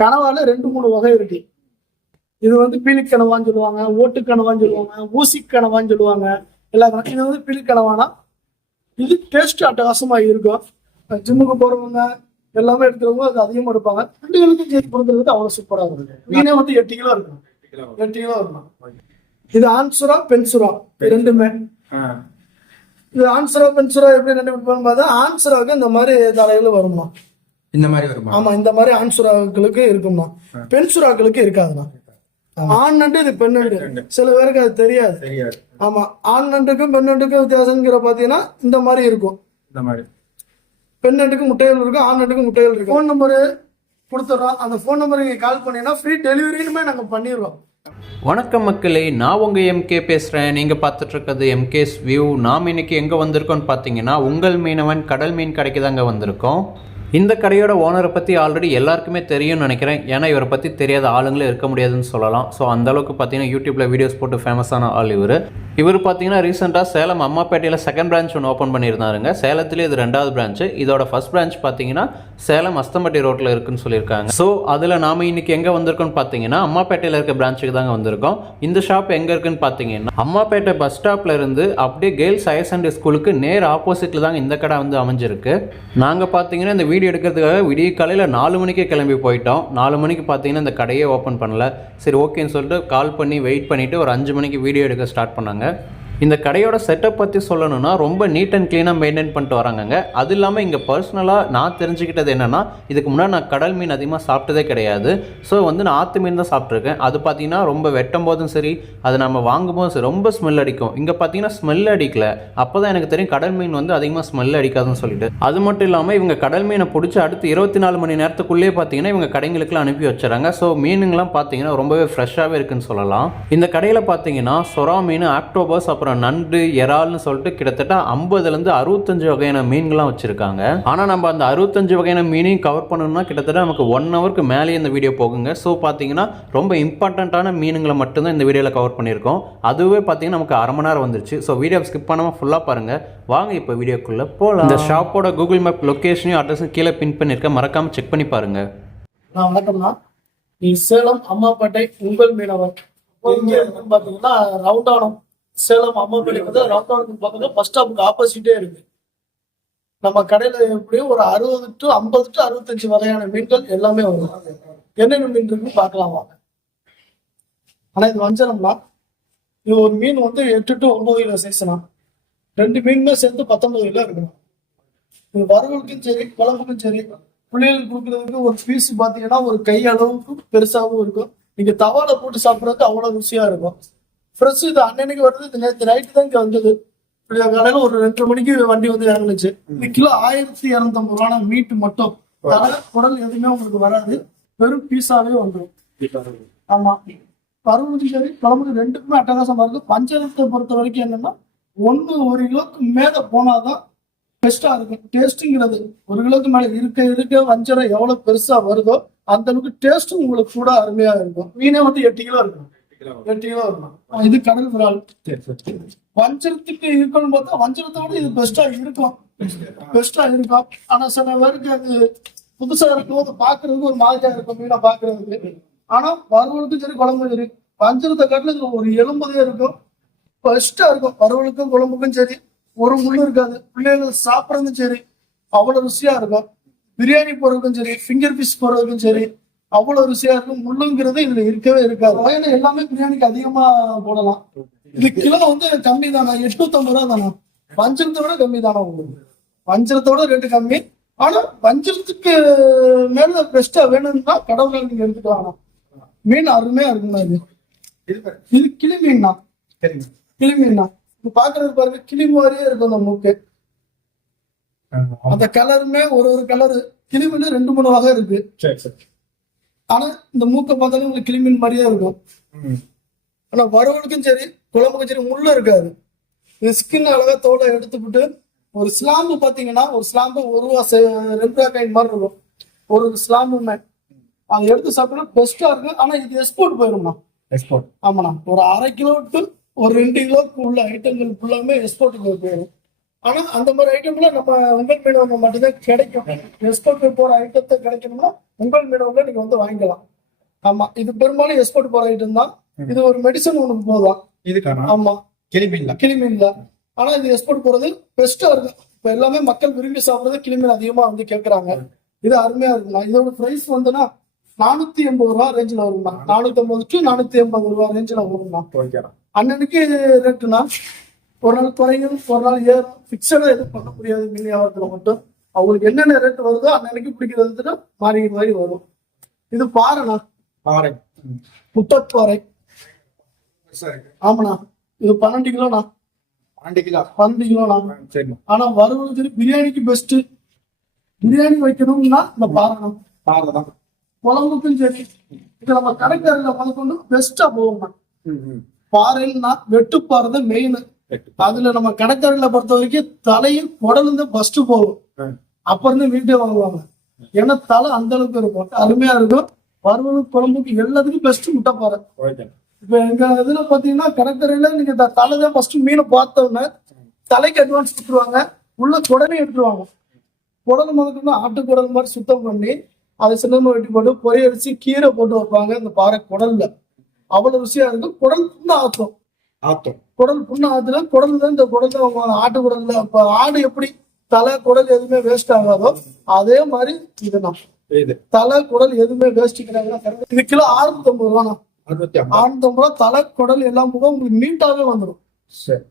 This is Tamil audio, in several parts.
கனவால ரெண்டு மூணு வகை இருக்கு. இது வந்து பீலி கனவான்னு சொல்லுவாங்க ஓட்டு கனவான்னு சொல்லுவாங்க ஊசி கனவான்னு சொல்லுவாங்க எல்லா கனவு இது வந்து பீலி கனவானா? இது டேஸ்ட் அட்டகாசமா இருக்கும். ஜிம்முக்கு போறவங்க எல்லாமே எடுக்கிறவங்க அது அதிகமா எடுப்பாங்க. பிள்ளைகளுக்கும் சரி கொடுக்கறதுக்கு அவ்வளவு சூப்பரா இருக்கும். மீனே வந்து எட்டு கிலோ இருக்கும். எட்டு கிலோ இருக்கும். இது ஆன்சுரா பென்சுரா ரெண்டுமே. இது ஆன்சுரா பென்சுரா எப்படி ரெண்டு பார்த்தா ஆன்சுராவுக்கு இந்த மாதிரி தலைகள் வருமா? இந்த மாதிரி வருமா? ஆமா இந்த மாதிரி ஆன்சுராக்களுக்கு இருக்கும்னா பெண்சுறாக்களுக்கு இருக்காதுண்ணா ஆண் நண்டு இது பெண் நண்டு. சில பேருக்கு அது தெரியாது. தெரியாது. ஆமா ஆண் நண்டுக்கும் பெண் நண்டுக்கும் வித்தியாசங்கிற பாத்தீங்கன்னா இந்த மாதிரி இருக்கும். இந்த மாதிரி. பெண் நண்டுக்கு முட்டைகள் இருக்கும் ஆண் நண்டுக்கு முட்டைகள் இருக்கும். ஃபோன் நம்பரு கொடுத்துட்றோம். அந்த ஃபோன் நம்பருக்கு கால் பண்ணீங்கன்னா ஃப்ரீ டெலிவரினுமே நாங்க பண்ணிடுறோம். வணக்கம் மக்களே நான் உங்கள் எம்கே பேசுகிறேன் நீங்கள் பார்த்துட்டு இருக்கிறது எம்கேஸ் வியூ நாம் இன்னைக்கு எங்கே வந்திருக்கோம்னு பார்த்தீங்கன்னா உங்கள் மீனவன் கடல் மீன் கடைக்கு தாங்க வந்திருக்கோம். இந்த கடையோட ஓனரை பற்றி ஆல்ரெடி எல்லாருக்குமே தெரியும்னு நினைக்கிறேன். ஏன்னா இவரை பற்றி தெரியாத ஆளுங்களே இருக்க முடியாதுன்னு சொல்லலாம். ஸோ அந்த அளவுக்கு பார்த்தீங்கன்னா யூடியூப்பில் வீடியோஸ் போட்டு ஃபேமஸான ஆள் இவர். இவர் பார்த்தீங்கன்னா ரீசெண்டாக சேலம் அம்மாப்பேட்டையில் செகண்ட் பிரான்ச் ஒன்று ஓப்பன் பண்ணியிருந்தாருங்க. சேலத்துலேயே இது ரெண்டாவது பிரான்ச்சு இதோட ஃபர்ஸ்ட் பிரான்ச் பார்த்தீங்கன்னா சேலம் அஸ்தம்பட்டி ரோட்டில் இருக்குன்னு சொல்லியிருக்காங்க. ஸோ அதில் நாம் இன்னைக்கு எங்கே வந்திருக்கோம்னு பார்த்தீங்கன்னா அம்மாப்பேட்டையில் இருக்க பிரான்ச்சுக்கு தாங்க வந்திருக்கோம். இந்த ஷாப் எங்கே இருக்குன்னு பார்த்தீங்கன்னா அம்மாப்பேட்டை பஸ் ஸ்டாப்பில் இருந்து அப்படியே கேர்ள்ஸ் ஹையர் செகண்டரி ஸ்கூலுக்கு நேர் ஆப்போசிட்டில் தாங்க இந்த கடை வந்து அமைஞ்சிருக்கு. நாங்கள் பார்த்தீங்கன்னா இந்த வீடியோ எடுக்கிறதுக்காக விடிய காலையில் நாலு மணிக்கே கிளம்பி போயிட்டோம். நாலு மணிக்கு பார்த்தீங்கன்னா இந்த கடையே ஓப்பன் பண்ணல. சரி ஓகேன்னு சொல்லிட்டு கால் பண்ணி வெயிட் பண்ணிவிட்டு ஒரு அஞ்சு மணிக்கு வீடியோ எடுக்க ஸ்டார்ட் பண்ணாங்க. இந்த கடையோட செட்டப் பற்றி சொல்லணும்னா ரொம்ப நீட் அண்ட் க்ளீனாக மெயின்டைன் பண்ணிட்டு வராங்கங்க. அது இல்லாமல் இங்கே பர்சனலாக நான் தெரிஞ்சுக்கிட்டது என்னென்னா இதுக்கு முன்னாடி நான் கடல் மீன் அதிகமாக சாப்பிட்டதே கிடையாது. ஸோ வந்து நான் ஆற்று மீன் தான் சாப்பிட்ருக்கேன் அது பார்த்தீங்கன்னா ரொம்ப வெட்டும் போதும் சரி அது நம்ம வாங்கும் போதும் சரி ரொம்ப ஸ்மெல் அடிக்கும். இங்கே பார்த்தீங்கன்னா ஸ்மெல் அடிக்கல. அப்போ தான் எனக்கு தெரியும் கடல் மீன் வந்து அதிகமாக ஸ்மெல் அடிக்காதுன்னு சொல்லிட்டு. அது மட்டும் இல்லாமல் இவங்க கடல் மீனை பிடிச்சி அடுத்து இருபத்தி நாலு மணி நேரத்துக்குள்ளேயே பார்த்தீங்கன்னா இவங்க கடைங்களுக்குலாம் அனுப்பி வச்சுறாங்க ஸோ மீனுங்கெல்லாம் பார்த்தீங்கன்னா ரொம்பவே ஃப்ரெஷ்ஷாகவே இருக்குன்னு சொல்லலாம். இந்த கடையில் பார்த்தீங்கன்னா சொரா மீன் ஆக்டோபர்ஸ் அப்புறம் நண்டு இறால்னு சொல்லிட்டு கிட்டத்தட்ட ஐம்பதுலேருந்து அறுபத்தஞ்சு வகையான மீன்கள்லாம் வச்சுருக்காங்க. ஆனால் நம்ம அந்த அறுபத்தஞ்சு வகையான மீனையும் கவர் பண்ணணும்னா கிட்டத்தட்ட நமக்கு ஒன் ஹவருக்கு மேலேயே இந்த வீடியோ போகுங்க. ஸோ பார்த்தீங்கன்னா ரொம்ப இம்பார்ட்டண்ட்டான மீனுங்களை மட்டும்தான் இந்த வீடியோவில் கவர் பண்ணியிருக்கோம். அதுவே பார்த்தீங்கன்னா நமக்கு அரை மணி நேரம் வந்துருச்சு. ஸோ வீடியோ ஸ்கிப் பண்ணாமல் ஃபுல்லாக பாருங்கள் வாங்க இப்போ வீடியோக்குள்ளே போகலாம் இந்த ஷாப்போட கூகுள் மேப் லொக்கேஷனையும் அட்ரஸும் கீழே பின் பண்ணியிருக்கேன் மறக்காமல் செக் பண்ணி பாருங்கள் நான் வணக்கம்னா நீ சேலம் அம்மாப்பேட்டை உங்கள் மீனவர். இங்கே பார்த்தீங்கன்னா ரவுண்டானம். சேலம் அம்மாப்பேட்டை வந்து ரவுண்டானத்துக்கு பக்கத்துல பஸ் ஸ்டாப்புக்கு ஆப்போசிட்டே இருக்கு. நம்ம கடையில எப்படியும் ஒரு அறுபது டு ஐம்பது டு அறுபத்தஞ்சு வகையான மீன்கள் எல்லாமே வரும். என்னென்ன மீன் இருக்குன்னு பார்க்கலாம் வாங்க. ஆனா இது வஞ்சரம்னா இது ஒரு மீன் வந்து எட்டு டு ஒன்பது கிலோ சைஸ்னா ரெண்டு மீனுமே சேர்ந்து பத்தொன்பது கிலோ இருக்கணும். இது வறுவலுக்கும் சரி குழம்புக்கும் சரி பிள்ளைகளுக்கு கொடுக்கறதுக்கு ஒரு பீஸ் பாத்தீங்கன்னா ஒரு கை அளவுக்கு பெருசாகவும் இருக்கும். நீங்க தவால போட்டு சாப்பிட்றதுக்கு அவ்வளவு ருசியா இருக்கும். ஃப்ரெஷ் இது அன்னன்னைக்கு வருது இது நேற்று நைட்டு தான் இங்கே வந்தது. இப்படியா காலையில ஒரு ரெண்டு மணிக்கு வண்டி வந்து இறங்குனுச்சு இந்த கிலோ ஆயிரத்தி இரநூத்தம்பது ரூபான மீட் மட்டும். தலை குடல் எதுவுமே உங்களுக்கு வராது. வெறும் பீஸாவே வந்துடும் ஆமா. வறுவலுக்கும் சரி குழம்புக்கு ரெண்டுக்குமே அட்டகாசமா இருக்கு. பஞ்சரத்தை பொறுத்த வரைக்கும் என்னன்னா ஒண்ணு ஒரு கிலோக்கு மேல போனாதான் பெஸ்டா இருக்கும். டேஸ்ட்டுங்கிறது ஒரு கிலோக்கு மேல இருக்க இருக்க வஞ்சரம் எவ்வளவு பெருசா வருதோ அந்த அளவுக்கு டேஸ்ட்டும் உங்களுக்கு கூட அருமையா இருக்கும். மீனே வந்து எட்டு கிலோ இருக்கும். எட்டு கிலோ இருக்கும் இது கடல் விரால். வஞ்சரத்துக்கு இருக்கணும் பார்த்தா வஞ்சரத்தை விட இது பெஸ்டா இருக்கும் பெஸ்டா இருக்கும் ஆனா சில பேருக்கு அது புதுசா இருக்கும் அது பாக்குறதுக்கு ஒரு மாதிரியா இருக்கும் மீனை பாக்குறதுக்கு ஆனா வறுவலுக்கும் சரி குழம்புக்கும் சரி வஞ்சரத்தை காட்டில ஒரு எலும்பதே இருக்கும். பெஸ்டா இருக்கும். வறுவலுக்கும் குழம்புக்கும் சரி ஒரு முள்ளு இருக்காது. பிள்ளைகள் சாப்பிட்றதும் சரி அவ்வளவு ருசியா இருக்கும். பிரியாணி போடுறதுக்கும் சரி ஃபிங்கர் பீஸ் போடுறதுக்கும் சரி அவ்வளவு ருசியா இருக்கும் முள்ளுங்கிறது இதுல இருக்கவே இருக்காது. வகையில எல்லாமே பிரியாணிக்கு அதிகமா போடலாம். இது கிலோ வந்து கம்மி தானா எட்நூத்தம்பது ரூபா தானா? வஞ்சரத்தை விட கம்மி தானா உங்களுக்கு வஞ்சரத்தோட ரேட்டு கம்மி. ஆனா வஞ்சரத்துக்கு மேல பெஸ்டா வேணும்னா கடவுள் நீங்க எடுத்துட்டு வாங்கலாம். மீன் அருமையா இருக்குண்ணா இது. இது கிளி சரிங்க. கிளி இப்ப பாக்குறது பாருங்க கிளி மாதிரியே இருக்கும் அந்த மூக்கு. அந்த கலருமே ஒரு ஒரு கலரு கிளி மீன் ரெண்டு மூணு வகை இருக்கு. சரி சரி. ஆனா இந்த மூக்கை பார்த்தாலே உங்களுக்கு கிளி மீன் மாதிரியே இருக்கும். ஆனா வறுவலுக்கும் சரி குழம்புக்கும் சரி முள்ளு இருக்காது. இது ஸ்கின் அழகா தோலை எடுத்துக்கிட்டு ஒரு ஸ்லாம்பு பாத்தீங்கன்னா ஒரு ஸ்லாம்பு ஒரு ரூபா ரெண்டு ரூபா காயின் மாதிரி இருக்கும். ஒரு ஸ்லாம்புமே அதை எடுத்து சாப்பிட்டா பெஸ்டா இருக்கு ஆனா இது எக்ஸ்போர்ட் போயிரும்ண்ணா எக்ஸ்போர்ட் ஆமாண்ணா. ஒரு அரை கிலோ டு ஒரு ரெண்டு கிலோக்கு உள்ள ஐட்டங்கள் ஃபுல்லாமே எக்ஸ்போர்ட்டுக்கு போயிடும். ஆனா அந்த மாதிரி ஐட்டம்ல நம்ம உங்கள் மீனவங்க மட்டும்தான் கிடைக்கும். எக்ஸ்போர்ட் போற ஐட்டத்தை கிடைக்கணும்னா உங்கள் மீனவர்ல நீங்க வந்து வாங்கிக்கலாம். ஆமா இது பெரும்பாலும் எக்ஸ்போர்ட் போற ஐட்டம் தான் இது ஒரு மெடிசன் ஒன்று போதும். இதுக்கான? ஆமா. கிளிமீன்ல. கிளிமீன் இல்ல ஆனா இது எக்ஸ்போர்ட் போறது பெஸ்டா இருக்கு இப்ப எல்லாமே மக்கள் விரும்பி சாப்பிடுறது கிளிமீன் அதிகமா வந்து கேக்குறாங்க. இது அருமையா இருக்குண்ணா இதோட பிரைஸ் வந்துன்னா நானூத்தி எண்பது ரூபா ரேஞ்சில் வரும்ண்ணா நானூத்தி ஐம்பது டு நானூத்தி எண்பது ரூபா ரேஞ்சில் வரும்ண்ணா அன்னன்னைக்கு ரேட்டுனா ஒரு நாள் குறையும் ஒரு நாள் ஏறும். ஃபிக்ஸடா எதுவும் பண்ண முடியாது மீன் வியாபாரத்துல மட்டும். அவங்களுக்கு என்னென்ன ரேட் வருதோ அன்னன்னைக்கு பிடிக்கிறதுக்கு மாறி மாறி வரும். இது பாறைண்ணா. பாறை. சரி. ஆமாண்ணா. இது பன்னெண்டு கிலோண்ணா. பன்னெண்டு கிலோ. பன்னெண்டு கிலோண்ணா. சரிண்ணா ஆனா வறுவல் சரி பிரியாணிக்கு பெஸ்ட் பிரியாணி வைக்கணும்னா இந்த பாரணம் பாறை தான் குழம்புக்கும் சரி. இது நம்ம கடைக்காரில முதற்கொண்டு பெஸ்டா ம் பாறைன்னா வெட்டுப்பாறை தான் மெயின். அதுல நம்ம கடைக்காரில பொறுத்த வரைக்கும் தலையும் குடலும் தான் ஃபர்ஸ்ட் போகும். அப்ப இருந்து வீட்டே வாங்குவாங்க ஏன்னா தலை அந்த அளவுக்கு இருக்கும். அருமையா இருக்கும். வறுவல் குழம்புக்கு எல்லாத்துக்கும் பெஸ்ட் முட்டைப்பாறை ஓகேண்ணா இப்ப எங்க இதுல பாத்தீங்கன்னா கடற்கரையில நீங்க தலை தான் ஃபர்ஸ்ட் மீனை பார்த்த உடனே தலைக்கு அட்வான்ஸ் கொடுத்துருவாங்க. உள்ள குடலே எடுத்துருவாங்க. குடல் முதல்ல ஆட்டு குடல் மாதிரி சுத்தம் பண்ணி அதை சின்னமா வெட்டி போட்டு பொரியரிசி கீரை போட்டு வைப்பாங்க இந்த பாறை குடல்ல. அவ்வளவு ருசியா இருக்கும். குடல் புண்ணு ஆத்தும். ஆத்தம். குடல் புண்ணு ஆத்துல குடல் தான் இந்த குடல் ஆட்டு குடல்ல ஆடு எப்படி தலை குடல் எதுவுமே வேஸ்ட் ஆகாதோ அதே மாதிரி இதுதான். இது. தலை குடல் எதுவுமே வேஸ்ட் கிடையாது. இது கிலோ ஆறுநூத்தி ஐம்பது ரூபாண்ணா. அறுநூத்தி ஐம்பது. ரூபா தலை குடல் எல்லாம் போக உங்களுக்கு நீட்டாவே வந்துடும். சரி.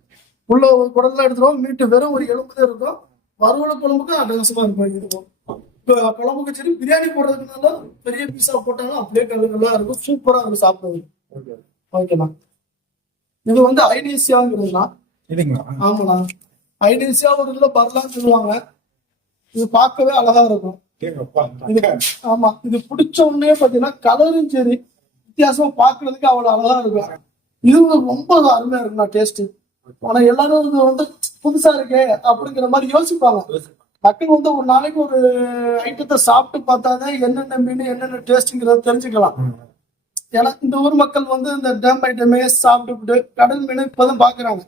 உள்ள ஒரு குடல்லாம் எடுத்துருவோம். மீட்டு வெறும் ஒரு எலும்பு இருக்கும். வறுவல் குழம்புக்கு அட்டகாசமா இருக்கும். இருக்கும் இப்போ குழம்புக்கு சரி பிரியாணி போடுறதுனால பெரிய பீஸா போட்டாலும் அப்படியே கல்லு கல்லா இருக்கும். சூப்பரா இருக்கும் சாப்பிடுறது ஓகே. ஓகேண்ணா இது வந்து ஐடிசியாங்கிறதுனா இதுங்களா ஆமாண்ணா. ஐடிசியா ஒரு இதுல வரலாம்னு சொல்லுவாங்க. இது பார்க்கவே அழகா இருக்கும். இது ஆமா இது பிடிச்ச உடனே பாத்தீங்கன்னா கலரும் சரி வித்தியாசமா பாக்குறதுக்கு அவ்வளவு அழகா இருக்கும். இது ரொம்ப அருமையா இருக்குண்ணா டேஸ்ட் ஆனா எல்லாரும் இது வந்து புதுசா இருக்கே அப்படிங்கிற மாதிரி யோசிப்பாங்க. மக்கள் வந்து ஒரு நாளைக்கு ஒரு ஐட்டத்தை சாப்பிட்டு பார்த்தாதான் என்னென்ன மீன் என்னென்ன டேஸ்ட்ங்கிறத தெரிஞ்சுக்கலாம். ஏன்னா இந்த ஊர் மக்கள் வந்து இந்த டேம் ஐட்டமே சாப்பிட்டுவிட்டு கடல் மீன் இப்பதான் பாக்குறாங்க.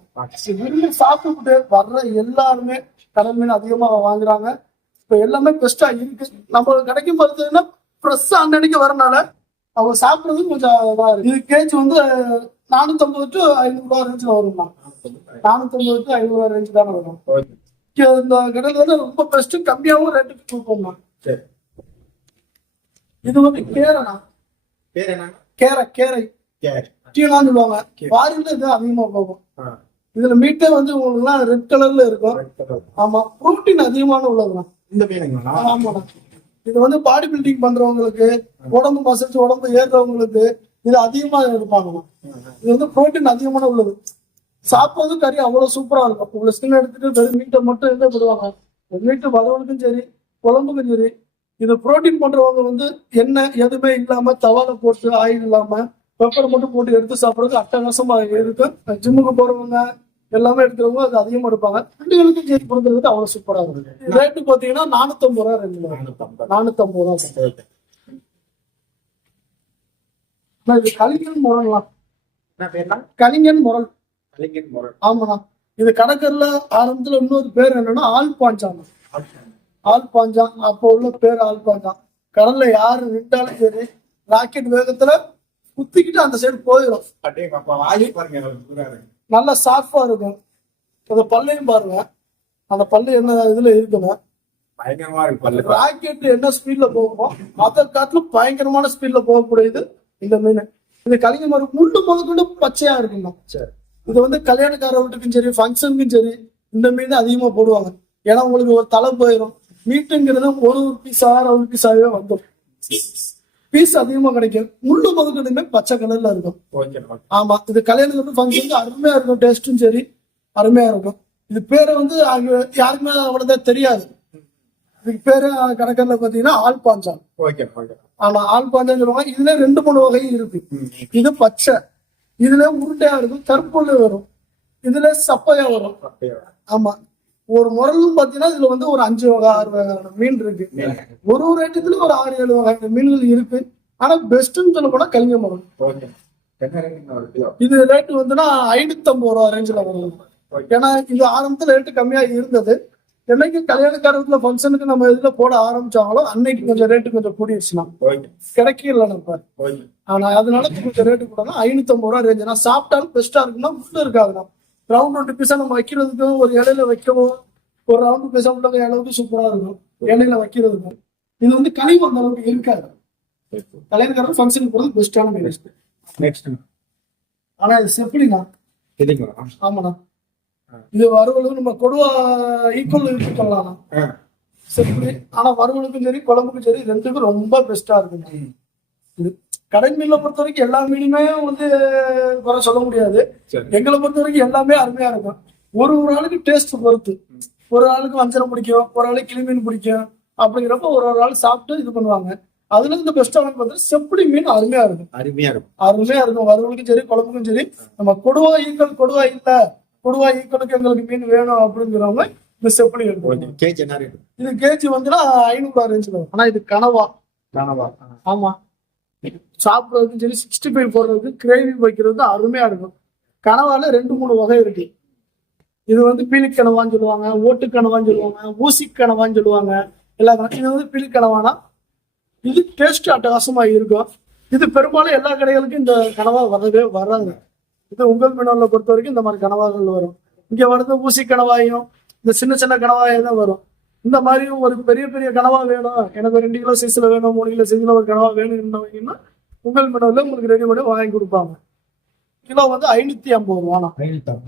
விரும்பி சாப்பிட்டுவிட்டு வர்ற எல்லாருமே கடல் மீன் அதிகமா வாங்குறாங்க. இப்ப எல்லாமே பெஸ்டா இருக்கு. நம்ம கிடைக்கும் பார்த்தீங்கன்னா ஃப்ரெஷ்ஷா அன்னன்னைக்கு வரனால அவங்க சாப்பிடுறது கொஞ்சம் இதா இருக்கு. இது கேஜ் வந்து நானூத்தம்பது டு ஐநூறு ரூபா ரேஞ்சில் வரும்மா. நானூத்தம்பது. டு ஐநூறு ரூபா ரேஞ்ச் தானே வரும். இந்த கடல் வந்து ரொம்ப பெஸ்ட் கம்மியாவும் ரேட்டுக்கு கொடுப்போம்மா. இது வந்து கேரைண்ணா பேர் என்ன கேரை கேரை. சொல்லுவாங்க ஃபாரின்ல இது அதிகமா ஆ. இதுல மீட்டே வந்து ரெட் கலர்ல இருக்கும். ஆமா. புரோட்டீன் அதிகமான உள்ளதுண்ணா. இந்த மீனுங்களா? ஆமாண்ணா. இது வந்து பாடி பில்டிங் பண்றவங்களுக்கு உடம்பு மசிச்சு உடம்பு ஏறுறவங்களுக்கு இது அதிகமா எடுப்பாங்கண்ணா. இது வந்து புரோட்டீன் அதிகமான உள்ளது. சாப்பிட்றது கறி அவ்வளவு சூப்பரா இருக்கும். உங்களை ஸ்கின் எடுத்துட்டு வெறும் மீட்டை மட்டும் என்ன போடுவாங்க? மீட்டு வதவனுக்கும் சரி குழம்புக்கும் சரி இது புரோட்டீன் பண்றவங்க வந்து எண்ணெய் எதுவுமே இல்லாம தவால போட்டு ஆயில் இல்லாம பெப்பர் மட்டும் போட்டு எடுத்து சாப்பிடுறது அட்டகாசமா இருக்கும் ஜிம்முக்கு போறவங்க எல்லாமே எடுக்கிறவங்க அது அதிகமா எடுப்பாங்க. பிள்ளைகளுக்கும் சரி கொடுக்கறதுக்கு அவ்வளவு சூப்பரா இருக்கும் ரேட்டு பாத்தீங்கன்னா நானூத்தம்பது ரூபா ரெண்டு நானூத்தம்பது ரூபா ஓகே ஆனா இது கலிங்கன் முரல்லாம் என்ன கலிங்கன் முரல். கலிங்கன் முறை ஆமாண்ணா. இது கடற்கரைல ஆரம்பத்துல இன்னொரு பேர் என்னன்னா ஆள் பாஞ்சாங்க ஆள் பாஞ்சான் அப்போ உள்ள பேர் ஆள் பாஞ்சான் கடல்ல யாரு நின்றாலும் சரி ராக்கெட் வேகத்துல குத்திக்கிட்டு அந்த சைடு போயிடும் நல்லா சாஃப்டா இருக்கும். அந்த பல்லையும் பாருங்க. அந்த பல்லு என்ன இதுல இருக்குங்க பயங்கரமா இருக்கு ராக்கெட் என்ன ஸ்பீட்ல போகுமோ மத்த காத்துல பயங்கரமான ஸ்பீட்ல போகக்கூடியது இந்த மீன். இது கலிங்க மரம் முள்ளு முதற்கொண்டு பச்சையா இருக்குங்க சரி. இது வந்து கல்யாணக்கார வீட்டுக்கும் சரி ஃபங்க்ஷனுக்கும் சரி இந்த மீன் அதிகமா போடுவாங்க. ஏன்னா உங்களுக்கு ஒரு தலை போயிடும் மீட்டுங்கிறது ஒரு பீஸா ஒரு பீஸாவே வந்துடும் பீஸ் அதிகமா கிடைக்கும். முள்ளு முதற்கொண்டுமே பச்சை கலர்ல இருக்கும். ஆமா இது கல்யாணத்துக்கு ஃபங்க்ஷனுக்கு அருமையா இருக்கும் டேஸ்டும் சரி. அருமையா இருக்கும். இது பேரை வந்து யாருக்குமே அவ்வளவுதான் தெரியாது. இதுக்கு பேரு கணக்கர்ல பாத்தீங்கன்னா ஆள் பாஞ்சான் ஆமா ஆள் பாஞ்சான்னு சொல்லுவாங்க. இதுல ரெண்டு மூணு வகை இருக்கு. இது பச்சை. இதுல உருண்டையா இருக்கும் கருப்புல வரும். இதுல சப்பையா வரும். ஆமா. ஒரு முரலும் பாத்தீங்கன்னா இதுல வந்து ஒரு அஞ்சு வகை ஆறு வகையான மீன் இருக்கு. ஒரு ஒரு ஐட்டத்துல ஒரு ஆறு ஏழு வகையான மீன்கள் இருக்கு. ஆனா பெஸ்ட்னு சொல்ல போனா கலிங்க மரம். இது ரேட் வந்துன்னா ஐநூத்தி ஐம்பது ரூபா ரேஞ்சில் வரும். ஏன்னா இது ஆரம்பத்துல ரேட்டு கம்மியா இருந்தது. என்னைக்கு கல்யாணக்காரத்துல ஃபங்க்ஷனுக்கு நம்ம இதுல போட ஆரம்பிச்சாங்களோ அன்னைக்கு கொஞ்சம் ரேட்டு கொஞ்சம் கூடிடுச்சுன்னா கிடைக்கல நம்ம ஓகே. ஆனா அதனால கொஞ்சம் ரேட்டு கூட ஐநூத்தி ஐம்பது ரூபா ரேஞ்ச் நான் சாப்பிட்டாலும் பெஸ்டா இருக்குன்னா முள்ளு இருக்காதுண்ணா ரவுண்ட் ரெண்டு பீஸா நம்ம வைக்கிறதுக்கு ஒரு இலையில வைக்கவும் ஒரு ரவுண்டு பீஸா உள்ள அளவுக்கு சூப்பரா இருக்கும். இலையில வைக்கிறதுக்கு. இது வந்து கனிவு அந்த அளவுக்கு இருக்காது. கல்யாணக்காரர் ஃபங்க்ஷனுக்கு போறது பெஸ்டான மீன் நெக்ஸ்ட் ஆனா இது இதுங்களா ஆமாண்ணா. இது வறுவலுக்கு நம்ம கொடுவா ஈக்குவல் எடுத்துக்கலாம்ண்ணா ஆ. செப்பிலி ஆனா வறுவலுக்கும் சரி குழம்புக்கும் சரி ரெண்டுக்கும் ரொம்ப பெஸ்டா இருக்குங்க இது கடல் மீனை பொறுத்த வரைக்கும் எல்லா மீனுமே வந்து குறை சொல்ல முடியாது. எங்களை பொறுத்த வரைக்கும் எல்லாமே அருமையா இருக்கும். ஒரு ஒரு ஆளுக்கு டேஸ்ட் பொறுத்து. ஒரு ஆளுக்கு வஞ்சரம் பிடிக்கும் ஒரு ஆளுக்கு கிளி மீன் பிடிக்கும் அப்படிங்கிறப்ப ஒரு ஒரு ஆள் சாப்பிட்டு இது பண்ணுவாங்க. அதுல இந்த பெஸ்ட் ஆனது பார்த்தா செப்படி மீன் அருமையா இருக்கும். அருமையா இருக்கும். அருமையா இருக்கும். வறுவலுக்கும் சரி குழம்புக்கும் சரி நம்ம கொடுவா ஈக்கள் கொடுவா இல்ல கொடுவா ஈக்களுக்கு எங்களுக்கு மீன் வேணும் அப்படிங்கிறவங்க இந்த செப்படி ஓகே எடுக்கணும் கேஜ் இது கேஜி வந்துன்னா ஐநூறு ரேஞ்சில் வரும். ஆனா இது கனவா. தானவா ஆமா. சாப்பிட்றதுக்கும் சரி சிக்ஸ்டி ஃபைவ் போடுறதுக்கு கிரேவி வைக்கிறது அருமையா இருக்கும். கனவால ரெண்டு மூணு வகை இருக்கு. இது வந்து பீலி கனவான்னு சொல்லுவாங்க ஓட்டு கனவான்னு சொல்லுவாங்க ஊசி கனவான்னு சொல்லுவாங்க எல்லா இது வந்து பீலி கனவானா? இது டேஸ்ட் அட்டகாசமா இருக்கும். இது பெரும்பாலும் எல்லா கடைகளுக்கும் இந்த கனவா வரவே வராது. இது உங்கள் மீனவர்களை பொறுத்த வரைக்கும் இந்த மாதிரி கனவாகள் வரும். இங்க வரது ஊசி கனவாயும் இந்த சின்ன சின்ன கனவாயும் தான் வரும். இந்த மாதிரி ஒரு பெரிய பெரிய கனவா வேணும். எனக்கு ரெண்டு கிலோ சைஸ்ல வேணும் மூணு கிலோ சைஸ்ல ஒரு கனவா வேணும்னா உங்கள் மீனவர்ல உங்களுக்கு ரெடி பண்ணி வாங்கி கொடுப்பாங்க. கிலோ வந்து ஐநூத்தி ஐம்பது ரூபானா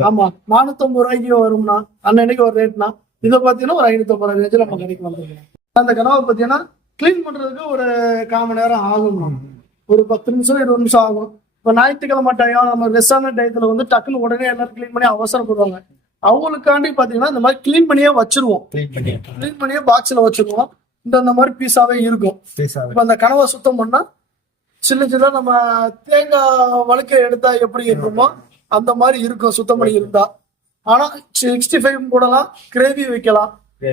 ஆமா நானூத்தம்பது ரூபாய்க்கு வரும்னா அன்னன்னைக்கு ஒரு ரேட்னா இதை பாத்தீங்கன்னா ஒரு ஐநூத்தி ஐம்பது ரேஞ்சில் நம்ம கடைக்கு வந்துருக்கோம். அந்த கனவை பாத்தீங்கன்னா க்ளீன் பண்றதுக்கு ஒரு கால் மணி நேரம் ஆகும் ஒரு பத்து நிமிஷம் இருபது நிமிஷம் ஆகும். இப்போ ஞாயிற்றுக்கிழமை டைம் நம்ம ரெஸ்டாரண்ட் டயத்துல வந்து டக்குன்னு உடனே எல்லாரும் க்ளீன் பண்ணி அவசரப்படுவாங்க. அவங்களுக்காண்டி பாத்தீங்கன்னா இந்த மாதிரி க்ளீன் பண்ணியே வச்சிருவோம். க்ளீன் பண்ணி க்ளீன் பண்ணியே பாக்ஸ்ல வச்சிருவோம். இந்த இந்த மாதிரி பீஸாவே இருக்கும். இப்ப அந்த கனவை சுத்தம் பண்ணா சின்ன சின்ன நம்ம தேங்காய் வழுக்க எடுத்தா எப்படி இருக்குமோ அந்த மாதிரி இருக்கும் சுத்தம் பண்ணி இருந்தா. ஆனா சிக்ஸ்டி ஃபைவ் போடலாம் கிரேவி வைக்கலாம்.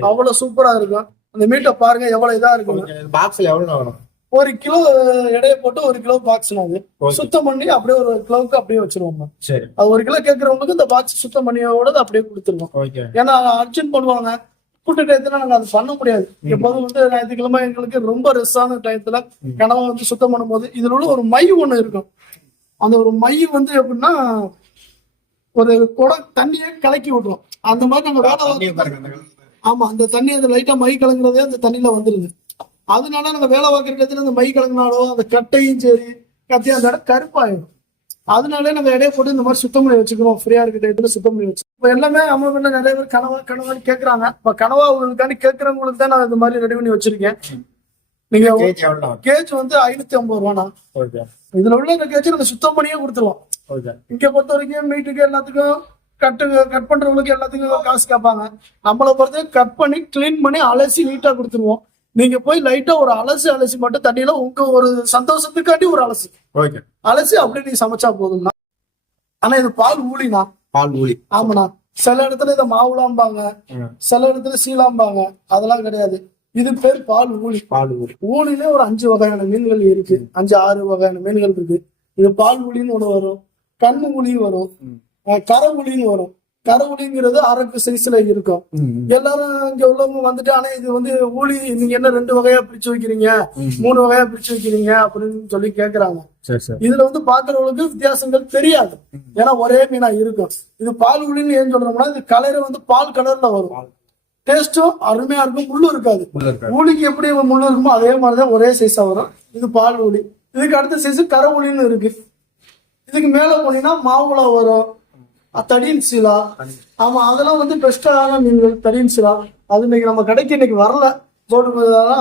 அவ்வளவு சூப்பரா இருக்கும். அந்த மீட்டை பாருங்க எவ்வளவு இதா இருக்கும் பாக்ஸ்ல எவ்வளவு ஒரு கிலோ எடையை போட்டு ஒரு கிலோ பாக்ஸ் அது. சுத்தம் பண்ணி அப்படியே ஒரு கிலோவுக்கு அப்படியே வச்சிருவோம் சரி. அது ஒரு கிலோ கேட்கறவங்களுக்கு இந்த பாக்ஸ் சுத்தம் பண்ணியோட அப்படியே கொடுத்துருவோம். ஏன்னா அர்ஜென்ட் பண்ணுவாங்க. கூட்ட டயத்துல நாங்க அது பண்ண முடியாது. எப்போதும் வந்து ஞாயிற்றுக்கிழமை எங்களுக்கு ரொம்ப ரெஸ்டான டயத்துல கனவை வந்து சுத்தம் பண்ணும்போது இதுல உள்ள ஒரு மை ஒண்ணு இருக்கும். அந்த ஒரு மை வந்து எப்படின்னா ஒரு குடம் தண்ணியே கலக்கி விட்டுரும் அந்த மாதிரி நம்ம வேலை ஆமா அந்த தண்ணி அந்த லைட்டா மை கலங்குறதே அந்த தண்ணியில வந்துருது. அதனால நம்ம வேலை பார்க்குற இடத்துல அந்த மை கலங்கினாலோ அந்த கட்டையும் சரி கத்தையும் அந்த இடம் கருப்பாயிடும். அதனாலே நம்ம இடையே போட்டு இந்த மாதிரி சுத்தம் பண்ணி வச்சுக்கிறோம். ஃப்ரீயா இருக்க டயத்துல சுத்தம் பண்ணி வச்சு இப்போ எல்லாமே அம்மா பண்ண நிறைய பேர் கனவா கனவான்னு கேட்கறாங்க இப்போ கனவா உங்களுக்காண்டி கேட்கறவங்களுக்கு தான் நான் இந்த மாதிரி ரெடி பண்ணி வச்சிருக்கேன். நீங்க கேஜ் வந்து ஐநூத்தி ஐம்பது ரூபாண்ணா. இதுல உள்ள இந்த கேஜ் நம்ம சுத்தம் பண்ணியே கொடுத்துருவோம். இங்க பொறுத்த வரைக்கும் மீட்டுக்கு எல்லாத்துக்கும் கட்டு கட் பண்றவங்களுக்கு எல்லாத்துக்கும் காசு கேட்பாங்க. நம்மளை பொறுத்த கட் பண்ணி க்ளீன் பண்ணி அலசி நீட்டா கொடுத்துருவோம். நீங்க போய் லைட்டா ஒரு அலசி அலசி மட்டும் தண்ணியில உங்க ஒரு சந்தோஷத்துக்காண்டி ஒரு அலசி. அலசி அப்படியே நீ சமைச்சா போதும்னா ஆனா இது பால் ஊழினா பால் ஊழி ஆமாண்ணா. சில இடத்துல இதை மாவுலாம்பாங்க. சில இடத்துல சீலாம்பாங்க. அதெல்லாம் கிடையாது. இது பேர் பால் ஊழி பால் ஊழி ஊழிலே ஒரு அஞ்சு வகையான மீன்கள் இருக்கு. அஞ்சு ஆறு வகையான மீன்கள் இருக்கு. இது பால் ஊழின்னு ஒண்ணு வரும். கண்ணு ஊழி வரும். கரை ஊழின்னு வரும். கரை ஊழிங்கிறது அரக்கு சைஸ்ல இருக்கும் எல்லாரும் இங்க உள்ளவங்க வந்துட்டு ஆனா இது வந்து ஊழி நீங்க என்ன ரெண்டு வகையா பிரிச்சு வைக்கிறீங்க? மூணு வகையா பிரிச்சு வைக்கிறீங்க? அப்படின்னு சொல்லி கேக்குறாங்க. இதுல வந்து பாக்குறவங்களுக்கு வித்தியாசங்கள் தெரியாது. ஏன்னா ஒரே மீனா இருக்கும். இது பால் ஊழின்னு ஏன் சொல்றோம்னா இது கலர் வந்து பால் கலர்ல வரும். டேஸ்டும் அருமையா இருக்கும் முள்ளு இருக்காது. ஊழிக்கு எப்படி முள்ளு இருக்குமோ அதே மாதிரிதான் ஒரே சைஸா வரும். இது பால் ஊழி. இதுக்கு அடுத்த சைஸ் கரை ஊழின்னு இருக்கு. இதுக்கு மேல போனீங்கன்னா மாவுளா வரும். தடியன் சீலா ஆமா அதெல்லாம் வந்து பெஸ்டான மீன்கள் தடியன் சீலா அது இன்னைக்கு நம்ம கடைக்கு இன்னைக்கு வரல. போர்டு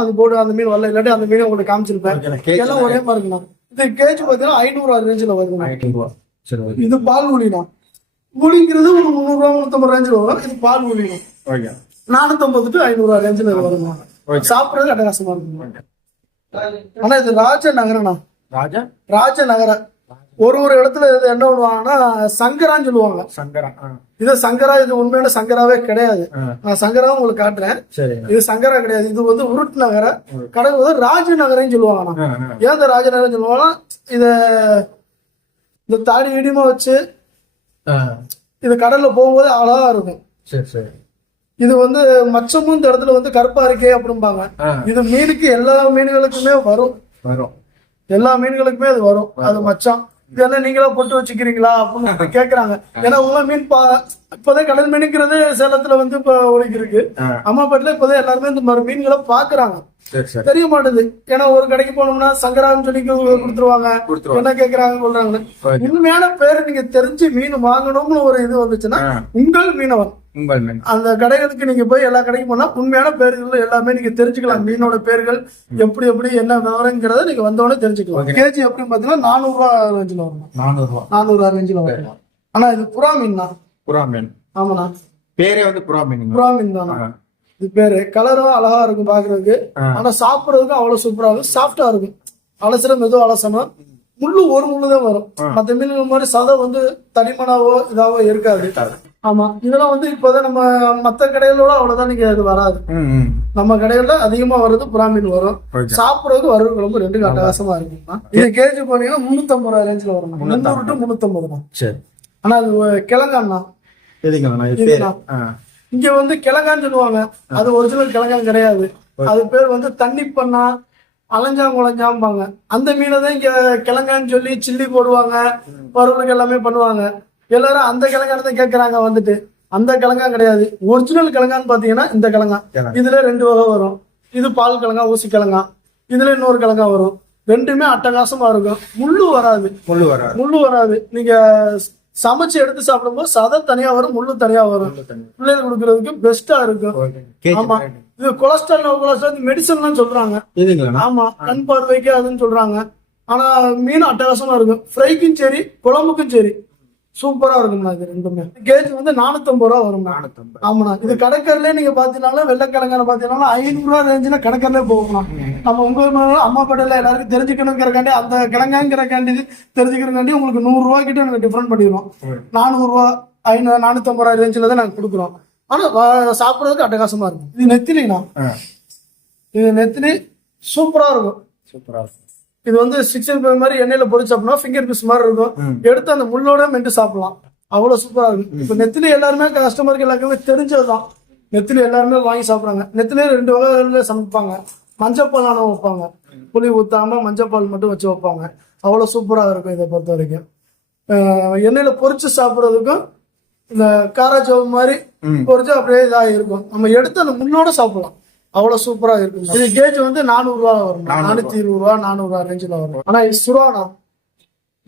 அது போர்டு அந்த மீன் வரல. இல்லாட்டி அந்த மீன் உங்களுக்கு காமிச்சிருப்பேன். எல்லாம் ஒரே மாதிரி இருக்குண்ணா. இது கேஜ் பாத்தீங்கன்னா ஐநூறு ரேஞ்சில் ஓகே. இது பால் ஊழினா ஊழிங்கிறது ஒரு முந்நூறுரூவா முந்நூத்தம்பது ரேஞ்சில் வரும். இது பால் ஓகே. நானூத்தம்பது டு ஐநூறு ரேஞ்சில் ஓகே. சாப்பிடுறது அட்டகாசமா இருக்கும் ஆனா இது ராஜ நகரம்ண்ணா ராஜா? ராஜ நகர. ஒரு ஒரு இடத்துல இது என்ன பண்ணுவாங்கன்னா சங்கரான்னு சொல்லுவாங்க. சங்கரா இது சங்கரா இது உண்மையான சங்கராவே கிடையாது. நான் சங்கரா உங்களுக்கு காட்டுறேன். இது சங்கரா கிடையாது. இது வந்து உருட் நகர கடை வந்து ராஜ நகரன்னு சொல்லுவாங்கண்ணா. ஆ, ஆ. ஏன் இந்த ராஜ நகரம் சொல்லுவாங்கன்னா இத இந்த தாடி இடிமா வச்சு இது கடல்ல போகும்போது அழகா இருக்கும். சரி சரி. இது வந்து மச்சமும் இந்த இடத்துல வந்து கருப்பா இருக்கே அப்படிம்பாங்க. இது மீனுக்கு எல்லா மீன்களுக்குமே வரும். வரும். எல்லா மீன்களுக்குமே அது வரும். அது மச்சம். இது என்ன நீங்களா போட்டு வச்சுக்கிறீங்களா அப்படின்னு கேக்குறாங்க. ஏன்னா உள்ள மீன் பா இப்போதான் கடல் மீனுங்கிறது சேலத்துல வந்து இப்போ ஒழிக்கு இருக்கு. ஆ. அம்மாப்பேட்டில் இப்போதான் எல்லாருமே இந்த மாதிரி மீன்களை பாக்குறாங்க. தெரிய மாட்டுது. ஏன்னா ஒரு கடைக்கு போனோம்னா சங்கரான்னு சொல்லி கொடுத்துருவாங்க. என்ன கேக்குறாங்க Okay. உண்மையான பேரு நீங்க தெரிஞ்சு மீன் வாங்கணும்னு ஒரு இது வந்துச்சுன்னா. உங்கள் மீனவன் அந்த கடைகளுக்கு நீங்க போய் எல்லா கடைக்கும் போனா உண்மையான பேர்கள் எல்லாமே நீங்க தெரிஞ்சுக்கலாம். மீனோட பேர்கள் எப்படி எப்படி என்ன விவரங்கிறத நீங்க வந்தோடனே தெரிஞ்சுக்கலாம். கேஜி எப்படின்னு பாத்தீங்கன்னா நானூறு ரூபா ரேஞ்சில் வரும். நானூறு ரூபா நானூறு ரூபா ரேஞ்சில் வரும். ஆனா இது புறா மீன் தான் புறா மீன். ஆமாண்ணா. பேரே வந்து புறா மீன் புறா மீன் தானா? இது பேரு கலரும் அழகா இருக்கும் பாக்குறதுக்கு. ஆனா சாப்பிடுறதுக்கு அவ்வளவு சூப்பரா இருக்கும். சாஃப்டா இருக்கும். அலசுற மெதுவா அலசணும். முள்ளு ஒரு முள்ளு தான் வரும். மத்த மீன்கள் மாதிரி சதை வந்து தனிமனாவோ இதாவோ இருக்காது. ஆமா. இதெல்லாம் வந்து இப்போதான் நம்ம மத்த கடைகளோட அவ்வளவுதான் நீங்க இது வராது. நம்ம கடைகள்ல அதிகமா வர்றது புறா மீன் வரும். Okay. சாப்பிடுறதுக்கு வறுவல் குழம்பு ரெண்டு அட்டகாசமா இருக்கும்னா இது கேஜி போனீங்கன்னா முன்னூத்தம்பது ரூபா ரேஞ்சில் வரும். முந்நூறு டு முன்னூத்தம்பது தான். சரி. ஆனா அது கிழங்காண்ணா இங்க வந்து கிழங்கான்னு சொல்லுவாங்க. அது ஒரிஜினல் கிழங்கான் கிடையாது. அது பேர் வந்து தண்ணி பண்ணா அலைஞ்சாங்குழஞ்சாம்பாங்க அந்த மீனை தான் இங்க கிழங்கான்னு சொல்லி சில்லி போடுவாங்க. வறுவலுக்கு எல்லாமே பண்ணுவாங்க. எல்லாரும் அந்த கிழங்கான தான் கேட்கறாங்க வந்துட்டு. அந்த கிழங்கா கிடையாது. ஒரிஜினல் கிழங்கான்னு பாத்தீங்கன்னா இந்த கிழங்கா கிழங்கா. இதுல ரெண்டு வகை வரும். இது பால் கிழங்கா ஊசி கிழங்கா இதுல இன்னொரு கிழங்கா வரும். ரெண்டுமே அட்டகாசமா இருக்கும். முள்ளு வராது. முள்ளு வராது. முள்ளு வராது. நீங்க சமைச்சு எடுத்து சாப்பிடும்போது சதை தனியா வரும் முள்ளு தனியா வரும். பிள்ளைகளுக்கு கொடுக்கறதுக்கு பெஸ்டா இருக்கும். ஆமா. இது கொலஸ்ட்ரால் நோ கொலஸ்ட்ரால் மெடிசன்லாம் சொல்றாங்க. ஆமா. கண் பார்வைக்கு அதுன்னு சொல்றாங்க. ஆனா மீன் அட்டகாசமா இருக்கும். ஃப்ரைக்கும் சரி குழம்புக்கும் சரி. சூப்பரா இருக்கும்ண்ணா இது ரெண்டுமே. கேஜ் வந்து நானூத்தம்பது ரூபா வரும்ண்ணா நானூத்தம்பது. ஆமாண்ணா. இது கடற்கரையிலே நீங்க பாத்தீங்கன்னா வெள்ளக்கிழங்கான பாத்தீங்கன்னா ஐநூறு ரூபா ரேஞ்சில கடற்கரையிலே போகும்ண்ணா. நம்ம உங்க அம்மா படையில எல்லாருக்கும் தெரிஞ்சுக்கணுங்கிறக்காண்டி அந்த கிழங்காங்கிறக்காண்டி தெரிஞ்சுக்கிறக்காண்டி உங்களுக்கு நூறு ரூபா கிட்ட நாங்க டிஃபரெண்ட் பண்ணிடுவோம் நானூறு ரூபா ஐநூறு நானூத்தம்பது ரூபா ரேஞ்சில தான் நாங்க கொடுக்குறோம். ஆனா சாப்பிடுறதுக்கு அட்டகாசமா இருக்கும். இது நெத்திலிண்ணா. இது நெத்திலி சூப்பரா இருக்கும். சூப்பரா இருக்கும். இது வந்து சிக்ஸ்டி ஃபைவ் மாதிரி எண்ணெயில பொரிச்சு சாப்பிடணும். ஃபிங்கர் பிஸ் மாதிரி இருக்கும். எடுத்து அந்த முள்ளோட மென்று சாப்பிடலாம். அவ்வளவு சூப்பரா இருக்கும். இப்ப நெத்திலி எல்லாருமே கஸ்டமருக்கு எல்லாருக்குமே தெரிஞ்சதுதான். நெத்திலி எல்லாருமே வாங்கி சாப்பிடுறாங்க. நெத்திலே ரெண்டு வகையில சமைப்பாங்க. மஞ்சப்பால் ஆனம் வைப்பாங்க. புளி ஊத்தாம மஞ்சப்பால் மட்டும் வச்சு வைப்பாங்க. அவ்வளவு சூப்பரா இருக்கும் இதை பொறுத்த வரைக்கும். எண்ணெயில பொரிச்சு சாப்பிடுறதுக்கும் இந்த காராச்சோவு மாதிரி ம். பொரிச்சு அப்படியே இதாக இருக்கும் நம்ம எடுத்து அந்த முள்ளோட சாப்பிடலாம். அவ்வளவு சூப்பரா இருக்கும் இது கேஜ் வந்து நானூறு ரூபா வரும். நானூத்தி இருபது ரூபா நானூறு ரூபா ரேஞ்சில் வரும். ஆனா இது சுறானா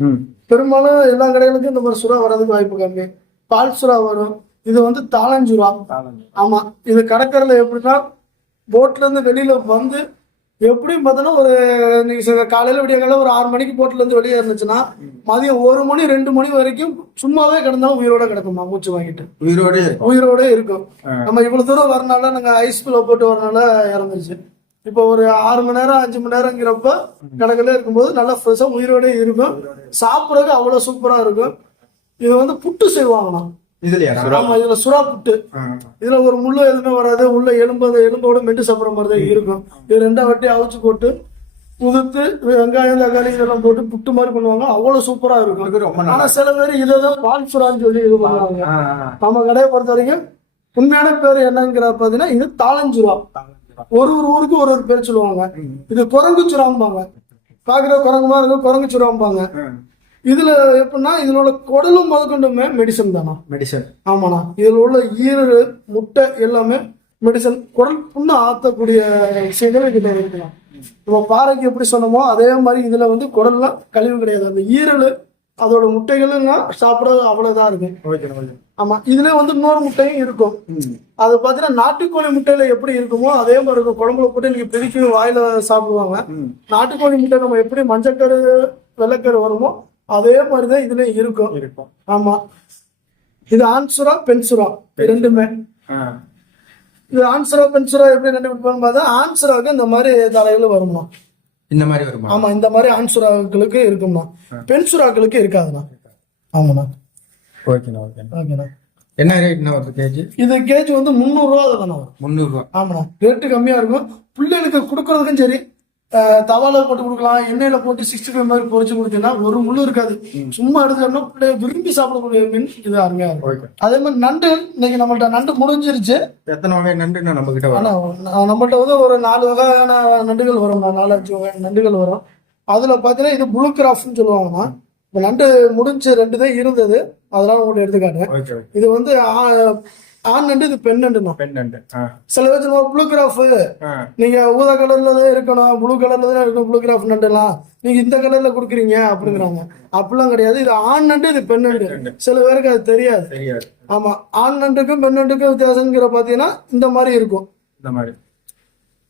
ம். பெரும்பாலும் எல்லா கடைகளுக்கும் இந்த மாதிரி சுறா வர்றதுக்கு வாய்ப்பு கம்மி. பால் சுறா வரும். இது வந்து தாளஞ்சுறா. ஆமா. இது கடற்கரையில எப்படின்னா போட்ல இருந்து வெளியில வந்து எப்படியும் பார்த்தோன்னா ஒரு நீங்க காலையில விடிய காலையில ஒரு ஆறு மணிக்கு போட்ல இருந்து வெளியே இருந்துச்சுன்னா மதியம் ஒரு மணி ரெண்டு மணி வரைக்கும் சும்மாவே கிடந்தாலும் உயிரோட கிடக்குமா மூச்சு வாங்கிட்டு. உயிரோடே உயிரோட இருக்கும். நம்ம இவ்வளவு தூரம் வரனால நாங்க ஐஸ்குள்ள போட்டு வரனால இறந்துருச்சு. இப்போ ஒரு ஆறு மணி நேரம் அஞ்சு மணி நேரங்கிறப்ப கடற்கரையில இருக்கும்போது நல்லா ஃப்ரெஷ்ஷா உயிரோட இருக்கும். சாப்பிடறதுக்கு அவ்வளவு சூப்பரா இருக்கும். இது வந்து புட்டு செய்வாங்கண்ணா இதுலயா? ஆமா இதுல சுறா புட்டு. இதுல ஒரு முள்ளு எதுவுமே வராது. உள்ள எலும்பு எலும்போட மெண்டு சாப்பிடுற மாதிரி தான் இருக்கும். இது ரெண்டா வட்டி அவிச்சு போட்டு உதுத்து வெங்காயம் தக்காளி இதெல்லாம் போட்டு புட்டு மாதிரி பண்ணுவாங்க. அவ்வளவு சூப்பரா இருக்கும். ஆனா சில பேர் இதை தான் பால் சுறான்னு சொல்லி இது பண்ணுவாங்க. நம்ம கடையை பொறுத்த வரைக்கும் உண்மையான பேர் என்னங்கிற பாத்தீங்கன்னா இது தாளஞ்சுரா ஒரு ஒரு ஊருக்கு ஒரு ஒரு பேர் சொல்லுவாங்க. இது குரங்கு சுறாம்பாங்க. பாக்குற குரங்கு மாதிரி இருக்கும் குரங்கு சுறாம்பாங்க. இதுல எப்படின்னா இதனோட குடலும் முதற்கொண்டுமே மெடிசன் தானா? மெடிசன் ஆமாண்ணா. இதுல உள்ள ஈரல் முட்டை எல்லாமே மெடிசன் குடல் புண்ணு ஆத்தக்கூடிய விஷயங்கள் இதுல இருக்கலாம் நம்ம பாறைக்கு எப்படி சொன்னோமோ அதே மாதிரி இதுல வந்து குடல்லாம் கழிவு கிடையாது. அந்த ஈரல் அதோட முட்டைகளும் சாப்பிட அவ்வளவுதான் ஓகே. ஆமா இதுல வந்து இன்னொரு முட்டையும் இருக்கும். அது பாத்தீங்கன்னா நாட்டுக்கோழி முட்டையில எப்படி இருக்குமோ அதே மாதிரி இருக்கும். குழம்புல போட்டு நீங்க பிரிக்கி வாயில சாப்பிடுவாங்க. நாட்டுக்கோழி முட்டை நம்ம எப்படி மஞ்சக்கரு வெள்ளைக்கரு வருமோ அதே மாதிரிதான் இதுல இருக்கும். இருக்கும். ஆமா. இது சுறா இது ரெண்டுமே. இது பெண் சுறா எப்படி கண்டுபிடிப்பான்னு பார்த்தா ஆண் சுறாவுக்கு இந்த மாதிரி தலைகள் வரும்னா இந்த மாதிரி வருமா? ஆமா இந்த மாதிரி ஆண் சுறாக்களுக்கு இருக்கும்னா பெண் சுறாக்களுக்கு இருக்காதுண்ணா. ஆமாண்ணா. ஓகேண்ணா ஓகேண்ணா. ஓகேண்ணா. என்ன ரேட்னா வருது கேஜி? இது கேஜ் வந்து முந்நூறு ரூபா தானே வரும். முந்நூறுரூவா. ஆமாண்ணா. ரேட்டு கம்மியா இருக்கும். பிள்ளைகளுக்கு கொடுக்கறதுக்கும் சரி. தவால போட்டு கொடுக்கலாம் எண்ணெயில போட்டு சிக்ஸ்டி ஃபைவ் மாதிரி பொரிச்சு கொடுத்தீங்கன்னா ஒரு முள்ளு இருக்காது. சும்மா எடுத்தோம்னா பிள்ளைய விரும்பி சாப்பிடக்கூடிய மீன் இது ஓகே. அதே மாதிரி நண்டு இன்னைக்கு நம்மள்ட்ட நண்டு முடிஞ்சிருச்சு. எத்தனை வகை நண்டு நம்ம கிட்ட ஆனா நம்மள்ட்ட வந்து ஒரு நாலு வகையான நண்டுகள் வரும் நாலு அஞ்சு வகை நண்டுகள் வரும். அதுல பாத்தீங்கன்னா இது புளு கிராஃப்ட்னு சொல்லுவாங்கண்ணா இப்ப நண்டு முடிஞ்சு ரெண்டு தான் இருந்தது. எடுத்துக்காட்டேன் ஓகே ஓகே. இது வந்து ஆண் நண்டு இது பெண் பெண் நண்டு ஆ. சில பேர் ப்ளூ கிராஃப் நீங்க ஊதா கலர்ல தான் இருக்கணும் ப்ளூ கலர்ல தான் இருக்கணும் ப்ளூ கிராஃப் நண்டுலாம். நீங்க இந்த கலர்ல கொடுக்குறீங்க அப்படிங்கிறாங்க. அப்படிலாம் கிடையாது. இது ஆண் நண்டு இது பெண் நண்டு. சில பேருக்கு அது தெரியாது. தெரியாது. ஆமா. ஆண் நண்டுக்கும் பெண் நண்டுக்கும் வித்தியாசங்கிற பாத்தீங்கன்னா இந்த மாதிரி இருக்கும். இந்த மாதிரி.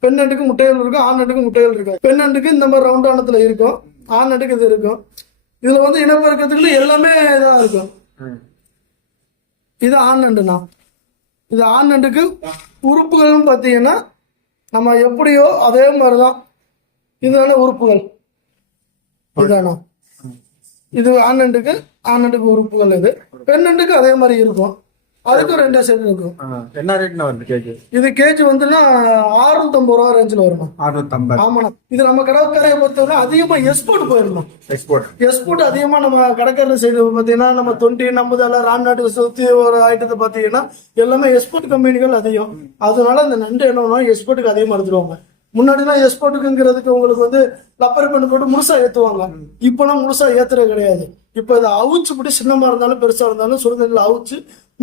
பெண் நண்டுக்கு முட்டைகள் இருக்கும் ஆண் நண்டுக்கு முட்டைகள் இருக்கும் பெண் நண்டுக்கு இந்த மாதிரி ரவுண்டானத்துல இருக்கும். ஆண் நண்டுக்கு இது இருக்கும். இதுல வந்து இனப்பெருக்கத்துக்குள்ள எல்லாமே இதா இருக்கும். இது ஆண் நண்டுண்ணா இது ஆண் உறுப்புகள்னு பார்த்தீங்கன்னா நம்ம எப்படியோ அதே மாதிரிதான். இதுதானே உறுப்புகள்? இதுதானா? இது ஆண் நண்டுக்கு உறுப்புகள் இது. பெண் அதே மாதிரி இருக்கும். அதுக்கும் ரெண்டே சைடு இருக்கும். என்ன ரேட்னா வருது கேஜி இது கேஜி வந்துன்னா ஆறுநூத்தம்பது ரூபா ரேஞ்சில் வருமா அறுநூத்தம்பது. ஆமாண்ணா. இது நம்ம கடற்கரையை பொறுத்தவரை அதிகமாக எக்ஸ்போர்ட் போயிடணும் எக்ஸ்போர்ட் எக்ஸ்போர்ட் அதிகமாக நம்ம கடற்கரை சைடு பார்த்தீங்கன்னா நம்ம தொண்டி நம்புதல ராம்நாட்டுக்கு சுற்றி ஒரு ஐட்டத்தை பார்த்தீங்கன்னா எல்லாமே எக்ஸ்போர்ட் கம்பெனிகள் அதிகம். அதனால அந்த நண்டு என்னன்னா எக்ஸ்போர்ட்டுக்கு அதிகமாக எடுத்துருவாங்க முன்னாடிலாம் எக்ஸ்போர்ட்டுக்குங்கிறதுக்கு உங்களுக்கு வந்து லப்பர் பண்ணி போட்டு முழுசா ஏற்றுவாங்க இப்போலாம் முழுசா ஏத்துறது கிடையாது. இப்போ இதை அவிச்சு போட்டு சின்னமா இருந்தாலும் பெருசா இருந்தாலும் சுடுதண்ணில் அவிச்சு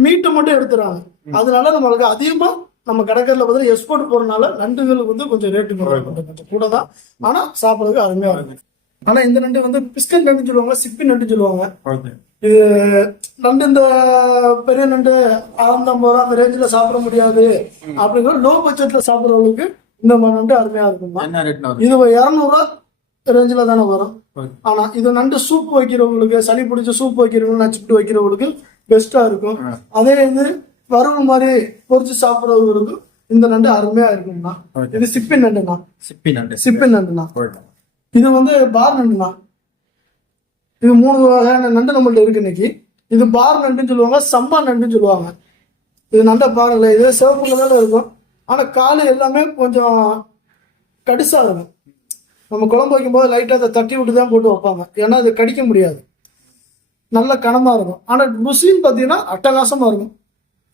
மீட்டை மட்டும் எடுத்துறாங்க. அதனால நம்மளுக்கு அதிகமா நம்ம கடற்கரையில் பார்த்தீங்கன்னா எக்ஸ்போர்ட் போறதுனால நண்டுகளுக்கு வந்து கொஞ்சம் ரேட்டு கொஞ்சம் கூட தான் ஆனா சாப்பிட்றதுக்கு அருமையா இருக்கும். ஆனா இந்த நண்டு வந்து பிஸ்கட் நண்டு சொல்லுவாங்க சிப்பி நண்டு சொல்லுவாங்க. இது நண்டு இந்த பெரிய நண்டு ஆனந்தம் ரூபா அந்த ரேஞ்சில் சாப்பிட முடியாது. அப்படிங்கிற லோ பட்ஜெட்ல சாப்பிட்றவங்களுக்கு இந்த மாதிரி நண்டு அருமையா இருக்குமா இது இரநூறுவா ரேஞ்சில் தானே வரும். ஆனா இது நண்டு சூப் வைக்கிறவங்களுக்கு சளி பிடிச்ச சூப் வைக்கிறவங்க நச்சுப்பிட்டு வைக்கிறவங்களுக்கு பெஸ்டா இருக்கும். அதே இது வறுவல் மாதிரி பொரிச்சு சாப்பிட்றவங்களுக்கு இந்த நண்டு அருமையா இருக்கும்ண்ணா. இது சிப்பி நண்டுண்ணா. சிப்பி நண்டு. சிப்பி நண்டுண்ணா. இது வந்து பார் நண்டுண்ணா. இது மூணு வகையான நண்டு நம்மள்ட்ட இருக்கு இன்னைக்கு. இது பார் நண்டுன்னு சொல்லுவாங்க சம்பா நண்டுன்னு சொல்லுவாங்க. இது நண்டை பாருங்களேன் இது சிவப்பு கலர்ல இருக்கும். ஆனா காலு எல்லாமே கொஞ்சம் கடிசா இருக்கும். நம்ம குழம்பு வைக்கும்போது லைட்டாக அதை தட்டி விட்டு தான் போட்டு வைப்பாங்க. ஏன்னா அது கடிக்க முடியாது. நல்ல கனமா இருக்கும். ஆனா ருசின்னு பார்த்தீங்கன்னா அட்டகாசமா இருக்கும்.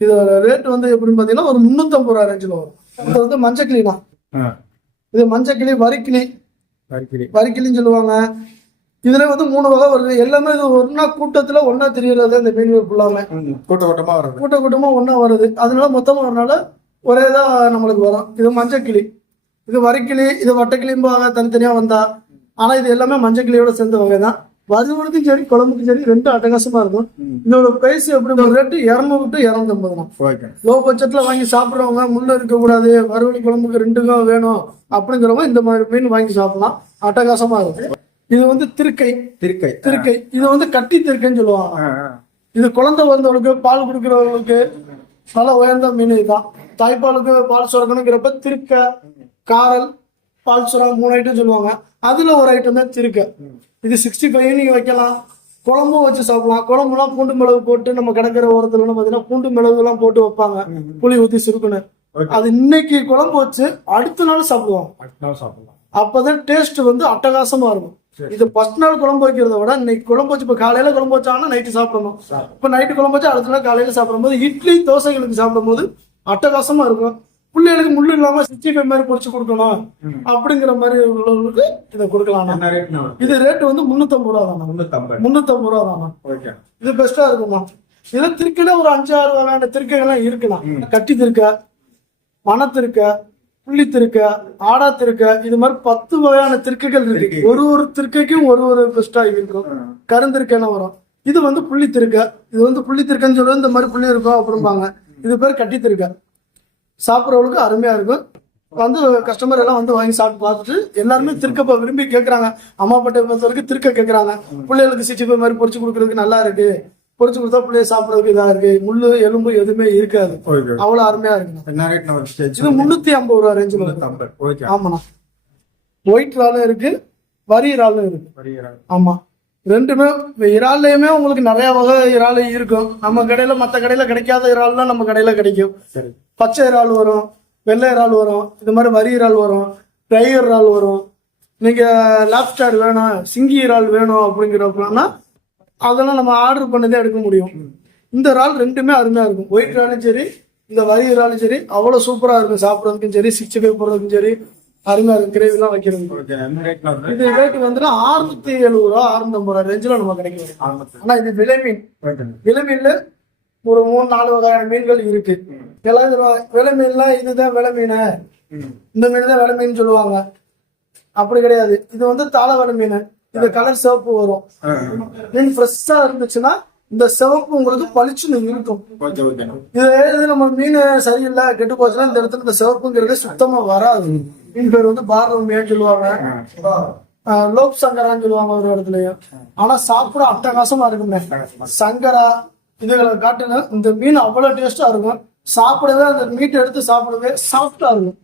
இதோட ரேட் வந்து எப்படின்னு பார்த்தீங்கன்னா ஒரு முந்நூற்றம்பது ரூபா ரேஞ்சில் வரும். இது வந்து மஞ்சக்கிளினா ஆ. இது மஞ்சக்கிளி வரிக்கிளி வரிக்கிரி வரிக்கிளின்னு சொல்லுவாங்க. இதுல வந்து மூணு வகை வருது. எல்லாமே இது ஒன்னா கூட்டத்துல ஒன்னா தெரியறது இந்த மீன்கள் ஃபுல்லாமே கூட்ட கூட்டமா வர்றது கூட்ட கூட்டமா ஒண்ணா வருது. அதனால மொத்தமா வரனால ஒரே தான் நம்மளுக்கு வரும். இது மஞ்சக்கிளி இது வரிக்கிளி இது வட்டக்கிளிம்பாங்க தனித்தனியா வந்தா. ஆனா இது எல்லாமே மஞ்சக்கிளியோட சேர்ந்த வகை தான் வறுவலுக்கும் சரி குழம்புக்கும் சரி ரெண்டும் அட்டகாசமா இருக்கும். இதோட பிரைஸ் எப்படி ஒரு ரேட்டு இரநூறு டு இரநூத்தம்பது தான். லோ பட்ஜெட்ல வாங்கி சாப்பிட்றவங்க முள்ள இருக்கக்கூடாது வறுவல் குழம்புக்கு ரெண்டுக்கும் வேணும் அப்படிங்கிறவங்க இந்த மாதிரி மீன் வாங்கி சாப்பிடலாம். அட்டகாசமா இருக்கு இது வந்து திருக்கை. திருக்கை. திருக்கை. இது வந்து கட்டி திருக்கைன்னு சொல்லுவாங்க. இது குழந்தை வந்தவங்களுக்கு பால் கொடுக்குறவங்களுக்கு நல்ல உயர்ந்த மீன் இதுதான் தாய்ப்பாலுக்கு பால் சுரக்கணுங்கிறப்ப திருக்க காரல் பால் சுரம் மூணு ஐட்டம் சொல்லுவாங்க. அதுல ஒரு ஐட்டம் தான் திருக்க. இது சிக்ஸ்டி ஃபைவ் நீங்க வைக்கலாம். குழம்பும் வச்சு சாப்பிடலாம். குழம்புலாம் பூண்டு மிளகு போட்டு நம்ம கிடக்கிற ஓரத்துல பாத்தீங்கன்னா பூண்டு மிளகு எல்லாம் போட்டு வைப்பாங்க. புளி ஊத்தி சுருக்குன்னு. அது இன்னைக்கு குழம்பு வச்சு அடுத்த நாள் நாள் சாப்பிடலாம். அப்பதான் டேஸ்ட் வந்து அட்டகாசமா இருக்கும். இது ஃபர்ஸ்ட் நாள் குழம்பு வைக்கிறத விட இன்னைக்கு குழம்பு வச்சு இப்ப காலையில குழம்பு வச்சாங்கன்னா நைட்டு சாப்பிடணும். இப்ப நைட்டு குழம்பு வச்சா அடுத்த நாள் காலையில சாப்பிடும்போது இட்லி தோசைகளுக்கு சாப்பிடும்போது அட்டகாசமா இருக்கும். பிள்ளைகளுக்கு முள்ளு இல்லாம சிக்ஸ்டி ஃபைவ் மாதிரி பொரிச்சு கொடுக்கணும். அப்படிங்கிற மாதிரி உள்ளவங்களுக்கு இதை கொடுக்கலாம் இது ரேட் வந்து முன்னூத்தம்பது ரூபா தானே முன்னூத்தம்பது. ரூபா தானே இது பெஸ்டா இருக்குமா இதுல திருக்கையில ஒரு அஞ்சு ஆறு வகையான திருக்கைகள்லாம் இருக்கலாம் கட்டி திருக்க மணத்திருக்க புள்ளி திருக்க ஆடா திருக்க இது மாதிரி பத்து வகையான திருக்கைகள் இருக்கு. ஒரு ஒரு திருக்கைக்கும் ஒரு ஒரு பெஸ்டா இருக்கும். கருந்திருக்கைன்னு வரும். இது வந்து புள்ளி திருக்க. இது வந்து புள்ளி திருக்கன்னு சொல்லுவது இந்த மாதிரி புள்ளி இருக்கும் அப்படிம்பாங்க. இது பேர் கட்டி திருக்க. சாப்பிட்றவங்களுக்கு அருமையா இருக்கும். வந்து கஸ்டமர் எல்லாம் வந்து வாங்கி சாப்பிட்டு பார்த்துட்டு எல்லாருமே திருக்கப்ப விரும்பி கேட்கறாங்க அம்மாப்பட்டை பொறுத்த வரைக்கும் திருக்க கேட்கறாங்க பிள்ளைகளுக்கு சிக்ஸ்டி ஃபைவ் மாதிரி பொரிச்சு கொடுக்கறதுக்கு நல்லா இருக்கு. பொரிச்சு கொடுத்தா பிள்ளைய சாப்பிடறதுக்கு இதா இருக்கு. முள்ளு எலும்பு எதுவுமே இருக்காது. ஓகே. அவ்வளவு அருமையா கேஜி இது முன்னூத்தி ஐம்பது ரூபா ரேஞ்சில் ஆமாண்ணா. ஒயிட் இறாலும் இருக்கு. வரி இறாலும் இருக்கு. ஆமா. ரெண்டுமே இப்ப இறால்லையுமே உங்களுக்கு நிறைய வகை இறால் இருக்கும். நம்ம கடையில மற்ற கடையில கிடைக்காத இறால்லாம் நம்ம கடையில கிடைக்கும். பச்சை இறால் வரும் வெள்ளை இறால் வரும் இது மாதிரி வரி இறால் வரும் ட்ரை இறால் வரும். நீங்க லாப்ஸ்டார் வேணும் சிங்கி இறால் வேணும் அப்படிங்கிறப்பனா அதெல்லாம் நம்ம ஆர்டர் பண்ணதே எடுக்க முடியும். இந்த இறால் ரெண்டுமே அருமையா இருக்கும். ஒயிட் இறாலும் சரி இந்த வரி இறாலும் சரி அவ்வளவு சூப்பரா இருக்கும். சாப்பிட்றதுக்கும் சரி சிக்ஸ்டி ஃபைவ் போடுறதுக்கும் சரி இருக்கும் கிரேவிலாம் வைக்கிறது. இது ரேட் வந்து அறுநூத்தி எழுபது ரூபா அறுநூத்தம்பது ரூபா ரேஞ்சில் நம்ம கிடைக்கும் ஆனா இது விலை மீன். விலை மீன்ல ஒரு மூணு நாலு வகையான மீன்கள் இருக்கு. விலை மீன்லாம் இதுதான் விலை மீன். இந்த மீன் தான் விலை மீன் சொல்லுவாங்க. அப்படி கிடையாது. இது வந்து தாள விலை மீன். இது கலர் சிவப்பு வரும். மீன் ஃப்ரெஷ்ஷா இருந்துச்சுன்னா இந்த சிவப்பு உங்களுக்கு பளிச்சுன்னு இருக்கும். இது நம்ம மீன் சரியில்லை கெட்டு போச்சுன்னா இந்த இடத்துல இந்த சிவப்புங்கிறது சுத்தமா வராது. மீன் பேர் வந்து பாரதமியான்னு சொல்லுவாங்க. லோக் சங்கரான்னு சொல்லுவாங்க ஒரு இடத்துலயும். ஆனா சாப்பிட அட்டகாசமா இருக்குமே. சங்கரா இதுகளை காட்டுங்க. இந்த மீன் அவ்வளவு டேஸ்டா இருக்கும். சாப்பிடவே அந்த மீட் எடுத்து சாப்பிடவே சாஃப்டா இருக்கும்.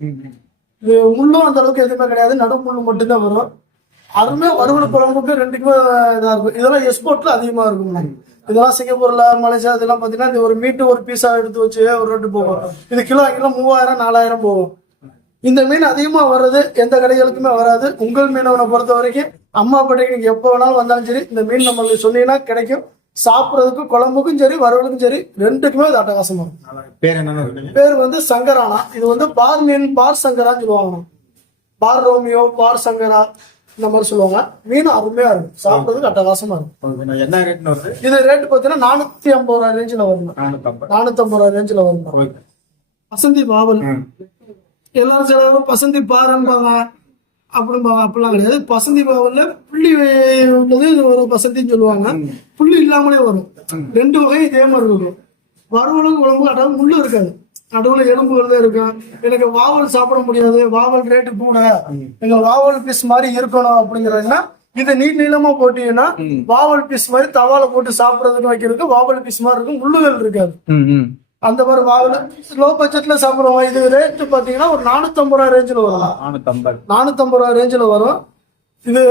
இது முள்ளும் அந்த அளவுக்கு எதுவுமே கிடையாது. நடு முள்ளு மட்டும்தான் வரும். அருமையா வறுவல் குழம்புக்கு ரெண்டுக்குமே இதா இருக்கும். இதெல்லாம் எக்ஸ்போர்ட்ல அதிகமா இருக்கும். இதெல்லாம் சிங்கப்பூர்ல மலேசியா இதெல்லாம் பாத்தீங்கன்னா இது ஒரு மீட்டு ஒரு பீஸா எடுத்து வச்சு ஒரு ரெண்டு போகும். இது கிலோ கிலோ மூவாயிரம் நாலாயிரம் போகும். இந்த மீன் அதிகமா வர்றது எந்த கடைகளுக்குமே வராது. உங்கள் மீனவனை பொறுத்த வரைக்கும் அம்மா பட்டைக்கு நீங்க எப்போ வேணாலும் வந்தாலும் சரி இந்த மீன் நம்மளுக்கு சொன்னீங்கன்னா கிடைக்கும். சாப்பிட்றதுக்கு குழம்புக்கும் சரி வறுவலுக்கும் சரி ரெண்டுக்குமே அது அட்டகாசமா இருக்கும். பேர் வந்து சங்கரானா. இது வந்து பார் மீன் பார் சங்கரான்னு சொல்லுவாங்க. பார் ரோமியோ பார் சங்கரா இந்த மாதிரி சொல்லுவாங்க. மீன் அருமையா இருக்கும். சாப்பிட்றதுக்கு அட்டகாசமா இருக்கும். என்ன ரேட்னு வருது? இது ரேட் பார்த்தீங்கன்னா நானூத்தி ஐம்பது ரூபா ரேஞ்சில் வரும் நானூத்தி ஐம்பது ரூபா ரேஞ்சில் வரும் வசந்தி பாவல். எல்லாரும் சில பேர் பசந்தி பாரும்பாங்க. அப்படிம்பாங்க. அப்படிலாம் கிடையாது. பசந்தி பாவல்ல புள்ளி உள்ளது இது ஒரு பசந்தின்னு சொல்லுவாங்க. புள்ளி இல்லாமலே வரும். ரெண்டு வகை இதே மாதிரி இருக்கும் வறுவலும் குழம்பு அதாவது முள்ளு இருக்காது. நடுவுல எலும்புகள் தான் இருக்கும் எனக்கு வாவல் சாப்பிட முடியாது. வாவல் ரேட்டு கூட. எங்க வாவல் பீஸ் மாதிரி இருக்கணும் அப்படிங்கறதுனா இதை நீட் நீளமா போட்டீங்கன்னா வாவல் பீஸ் மாதிரி தவால போட்டு சாப்பிடறதுக்கு வைக்கிறதுக்கு வாவல் பீஸ் மாதிரி இருக்கும். முள்ளுகள் இருக்காது. அந்த மாதிரி வாவல் லோ பட்ஜெட்ல சாப்பிடுவோம். இது ரேட்டு பாத்தீங்கன்னா ஒரு நானூத்தம்பது ரூபா ரேஞ்சில் வரும். நானூத்தம்பது. நானூத்தம்பது ரூபா ரேஞ்சில் வரும். இது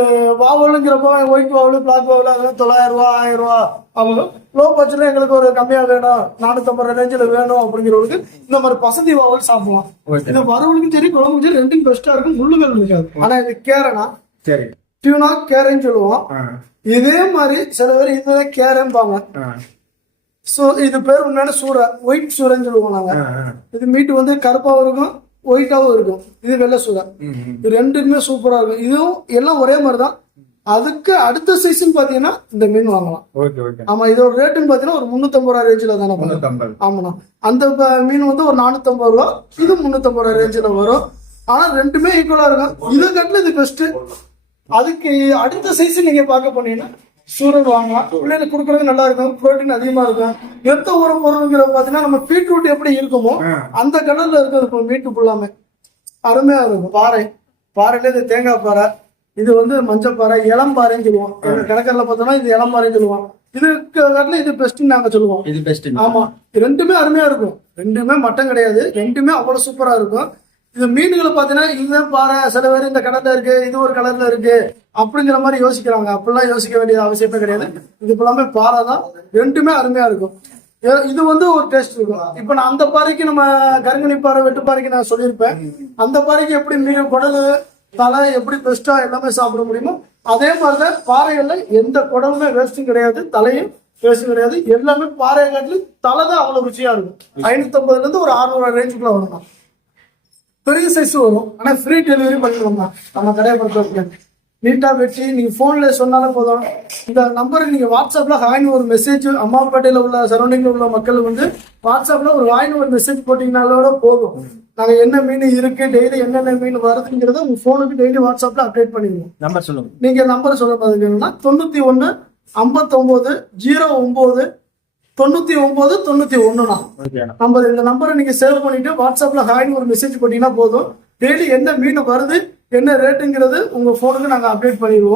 வாவலுங்கிறப்போ ஒயிட் வாவல் பிளாக் வாவல் அதெல்லாம் தொள்ளாயிரம் ரூபா ஆயிரம் ரூபா. அவங்க லோ பட்ஜெட்ல எங்களுக்கு ஒரு கம்மியா வேணும். நானூத்தம்பது ரேஞ்சில் வேணும் அப்படிங்கிறவங்களுக்கு இந்த மாதிரி பசந்தி வாவல் சாப்பிடலாம். இந்த வறுவலுக்கும் சரி குழம்புக்கும் சரி ரெண்டும் பெஸ்டா இருக்கும் முள்ளுகள் இருக்காது ஆனா இது கேரனா. சரி. டியூனா கேரன்னு சொல்லுவோம். இதே மாதிரி சில பேர் இதுதான் கேரம்பாங்க ஸோ இது பேர் உண்மையான சூறை ஒயிட் சூறைன்னு சொல்லுவோம் நாங்க. இது மீட் வந்து கருப்பாவும் இருக்கும் ஒயிட்டாவும் இருக்கும். இது வெள்ளை ம். இது ரெண்டுமே சூப்பரா இருக்கும். இதுவும் எல்லாம் ஒரே மாதிரி தான் அதுக்கு அடுத்த சைஸ்ன்னு பாத்தீங்கன்னா இந்த மீன் வாங்கலாம். Okay okay. ஆமா இதோட ரேட்டுன்னு பாத்தீங்கன்னா ஒரு முன்னூத்தம்பது ரூபா ரேஞ்சில் தானே ஆமாண்ணா. அந்த மீன் வந்து ஒரு நானூத்தம்பது ரூபா இது முன்னூத்தம்பது ரூபா ரேஞ்சில் வரும். ஆனா ரெண்டுமே ஈக்குவலா இருக்கும். இது கட்டில இது பெஸ்ட் அதுக்கு அடுத்த சைஸ் நீங்க பார்க்க போனீங்கன்னா சூரன் வாங்கலாம். பிள்ளைகளுக்கு கொடுக்கறது நல்லா இருக்கும். புரோட்டீன் அதிகமா இருக்கும். எந்த ஒரு பொருளுங்கிற பாத்தீங்கன்னா நம்ம பீட்ரூட் எப்படி இருக்குமோ அந்த கடல்ல இருக்கிறது இப்போ மீட்டு ஃபுல்லாமே அருமையா இருக்கும். பாறை. பாறையில இது தேங்காய் பாறை. இது வந்து மஞ்சள் பாறை. இளம் பாறைன்னு சொல்லுவோம். கிணக்கல்ல பார்த்தோம்னா இது இளம் பாறைன்னு சொல்லுவோம் இதுக்கு கடல இது பெஸ்ட்னு நாங்க சொல்லுவோம். இது பெஸ்ட் ஆமா. ரெண்டுமே அருமையா இருக்கும். ரெண்டுமே மட்டம் கிடையாது. ரெண்டுமே அவ்வளவு சூப்பரா இருக்கும். இந்த மீன்களை பார்த்தீங்கன்னா இதுதான் பாறை சில பேர் இந்த கடல்ல இருக்கு இது ஒரு கலர்ல இருக்கு அப்படிங்கிற மாதிரி யோசிக்கிறாங்க. அப்படிலாம் யோசிக்க வேண்டிய அவசியமே கிடையாது. இது எல்லாமே பாறை தான். ரெண்டுமே அருமையா இருக்கும். இது வந்து ஒரு டேஸ்ட் இருக்கும். இப்ப நான் அந்த பாறைக்கு நம்ம கருங்கணி பாறை வெட்டு பாறைக்கு நான் சொல்லியிருப்பேன். அந்த பாறைக்கு எப்படி மீன் குடலு தலை எப்படி பெஸ்டா எல்லாமே சாப்பிட முடியுமோ அதே மாதிரிதான் பாறைகள்ல எந்த குடலுமே வேஸ்டும் கிடையாது தலையும் வேஸ்டும் கிடையாது. எல்லாமே பாறை காட்டிலும் தலை தான் அவ்வளவு ருச்சியா இருக்கும். ஐநூத்தி ஐம்பதுல இருந்து ஒரு அறுநூறு ரேஞ்சுக்குள்ள வரும். பெரிய சைஸ் வரும். ஆனா ஃப்ரீ டெலிவரி பண்ணிடுவோம் தான். நம்ம கடையை பொறுத்தவரைக்கும் நீட்டா வெட்டி நீங்க போன்ல சொன்னாலும் போதும். இந்த நம்பருக்கு நீங்க வாட்ஸ்அப்ல ஹாய்னு ஒரு மெசேஜ் அம்மாப்பேட்டையில உள்ள சரௌண்டிங்ல உள்ள மக்கள் வந்து வாட்ஸ்அப்ல ஒரு ஹாய்னு ஒரு மெசேஜ் போட்டீங்கனாலோட போதும். நாங்க என்ன மீன் இருக்கு டெய்லி என்னென்ன மீன் வருதுங்கிறத உங்க போனுக்கு டெய்லி வாட்ஸ்அப்ல அப்டேட் பண்ணிடுவோம். நம்பர் சொல்லுங்க. நீங்க நம்பர் சொல்ல பாத்தீங்கன்னா தொண்ணூத்தி ஒண்ணு ஐம்பத்தொன்பது ஜீரோ ஒன்பது தொண்ணூத்தி ஒன்பது தொண்ணூத்தி ஒண்ணுண்ணா ஓகே நம்பர் இந்த நம்பரை நீங்க சேவ் பண்ணிட்டு வாட்ஸ்அப்ல ஹாய்னு ஒரு மெசேஜ் போட்டீங்கன்னா போதும். டெய்லி என்ன மீன் வருது என்ன ரேட்டுங்கிறது உங்க போனுக்கு நாங்க அப்டேட் பண்ணிடுவோம்.